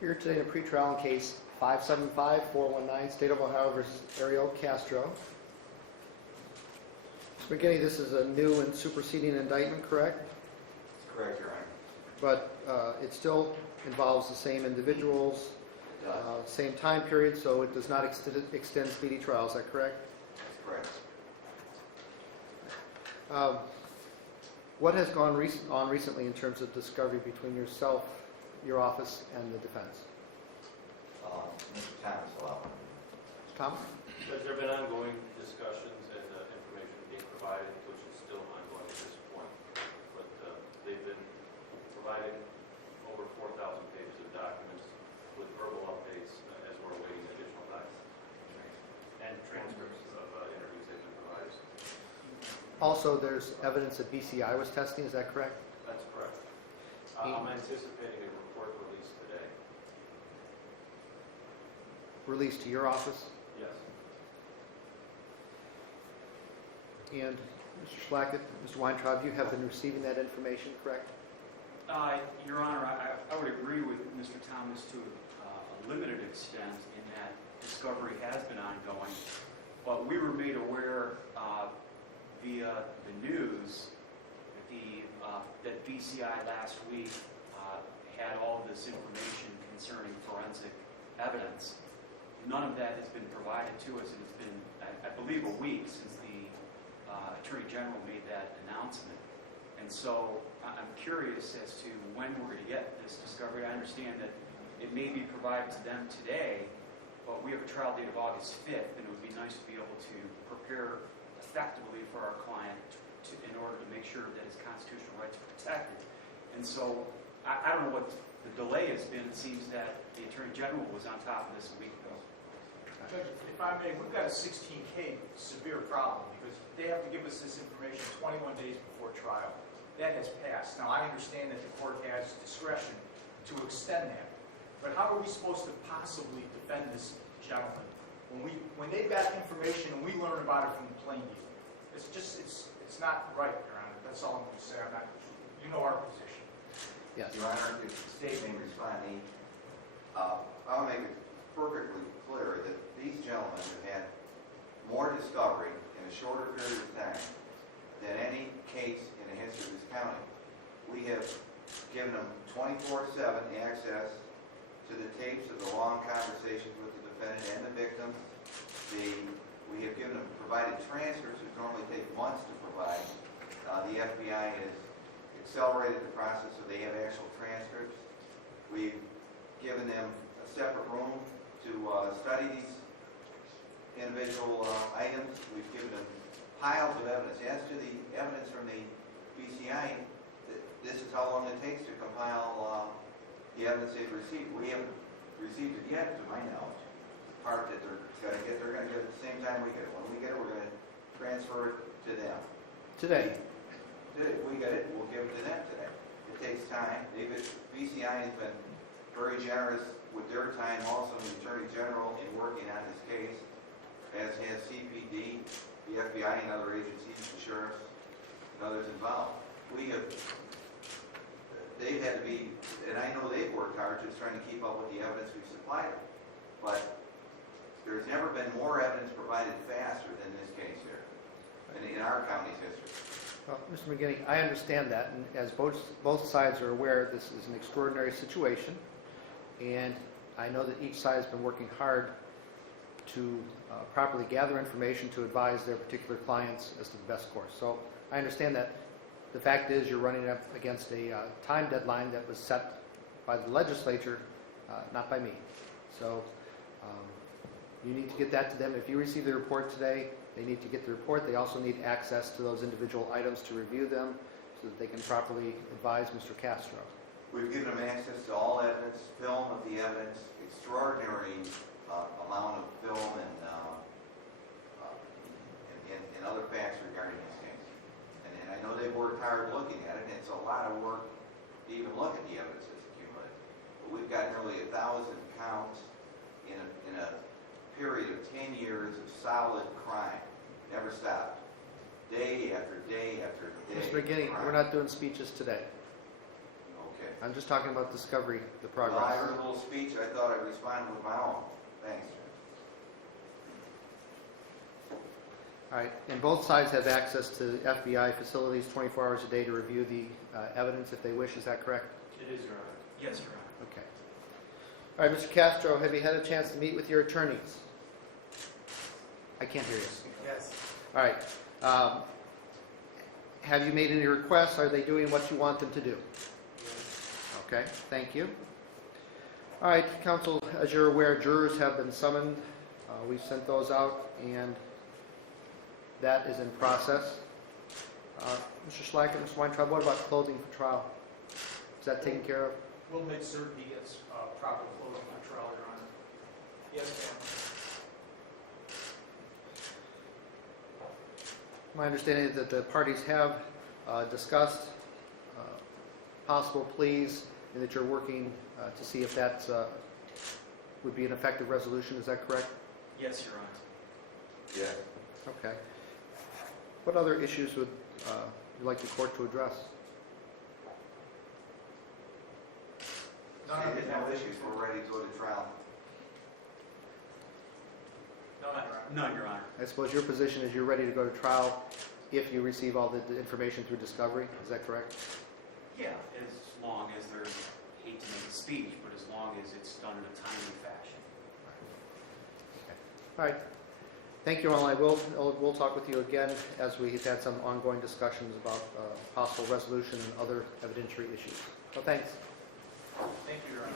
Here today in a pretrial in case 575-419, State of Ohio versus Ariel Castro. Mr. McGinney, this is a new and superseding indictment, correct? That's correct, Your Honor. But it still involves the same individuals, It does. same time period, so it does not extend speedy trial. Is that correct? That's correct. What has gone on recently in terms of discovery between yourself, your office, and the defense? Mr. Thomas, allow. Thomas? Has there been ongoing discussions and information being provided, which is still ongoing at this point? But they've been providing over 4,000 pages of documents with verbal updates as we're awaiting additional documents and transcripts of interviews they've been provided. Also, there's evidence that BCI was testing. Is that correct? That's correct. I'm anticipating a report released today. Released to your office? Yes. And Mr. Schlackett, Mr. Weintraub, you have been receiving that information, correct? Your Honor, I would agree with Mr. Thomas to a limited extent in that discovery has been ongoing, but we were made aware via the news that BCI last week had all of this information concerning forensic evidence. None of that has been provided to us, and it's been, I believe, a week since the Attorney General made that announcement. And so I'm curious as to when we're going to get this discovery. I understand that it may be provided to them today, but we have a trial date of August 5th, and it would be nice to be able to prepare effectively for our client in order to make sure that his constitutional rights are protected. And so I don't know what the delay has been. It seems that the Attorney General was on top of this a week ago. Judge, if I may, we've got a 16K severe problem because they have to give us this information 21 days before trial. That has passed. Now, I understand that the court has discretion to extend that, but how are we supposed to possibly defend this gentleman when they got information and we learn about it from the plain view? It's not right, Your Honor. That's all I'm going to say. You know our position. Yes. Your Honor, if the state may respond, I want to make it perfectly clear that these gentlemen have had more discovery in a shorter period of time than any case in the history of this county. We have given them 24/7 access to the tapes of the long conversations with the defendant and the victim. We have given them provided transcripts, which normally take months to provide. The FBI has accelerated the process so they have actual transcripts. We've given them a separate room to study these individual items. We've given them piles of evidence. As to the evidence from the BCI, this is how long it takes to compile the evidence they've received. We haven't received it yet, to my knowledge. The part that they're going to get it at the same time we get it. When we get it, we're going to transfer it to them. Today? If we get it, we'll give it to them today. It takes time. BCI has been very generous with their time, also the Attorney General, in working on this case, as has CPD, the FBI, and other agencies, the sheriffs, and others involved. They've had to be, and I know they've worked hard just trying to keep up with the evidence we've supplied them. But there's never been more evidence provided faster than this case here, in our county's history. Well, Mr. McGinney, I understand that, and as both sides are aware, this is an extraordinary situation, and I know that each side has been working hard to properly gather information to advise their particular clients as to the best course. So I understand that. The fact is you're running up against a time deadline that was set by the legislature, not by me. So you need to get that to them. If you receive the report today, they need to get the report. They also need access to those individual items to review them so that they can properly advise Mr. Castro. We've given them access to all evidence, film of the evidence, extraordinary amount of film and other facts regarding this case. And I know they've worked hard looking at it, and it's a lot of work to even look at the evidence that's accumulated. But we've got nearly 1,000 counts in a period of 10 years of solid crime. Never stopped. Day after day after day. Mr. McGinney, we're not doing speeches today. Okay. I'm just talking about discovery, the Well, I progress. heard a little speech, I thought I'd respond with my own. Thanks. All right, and both sides have access to FBI facilities 24 hours a day to review the evidence if they wish, is that correct? It is, Your Honor. Yes, Your Honor. Okay. All right, Mr. Castro, have you had a chance to meet with your attorneys? I can't hear you. Yes. All right. Have you made any requests? Are they doing what you want them to do? Okay, thank you. All right, counsel, as you're aware, jurors have been summoned. We've sent those out, and that is in process. Mr. Schlack and Mr. Weintraub, what about clothing for trial? Is that taken care of? We'll make certain he gets proper clothing on trial, Your Honor. Yes, ma'am. My understanding is that the parties have discussed possible pleas and that you're working to see if that would be an effective resolution. Is that correct? Yes, Your Honor. Yes. Okay. What other issues would you like the court to address? None, There's no issues, we're ready to go to trial. None, Your Honor. None, Your Honor. I suppose your position is you're ready to go to trial if you receive all the information through discovery. Is that correct? Yeah, as long as there's, I hate to make a speech, but as long as it's done in a timely fashion. All right. Thank you all. We'll talk with you again as we've had some ongoing discussions about possible resolution and other evidentiary issues. So thanks. Thank you, Your Honor.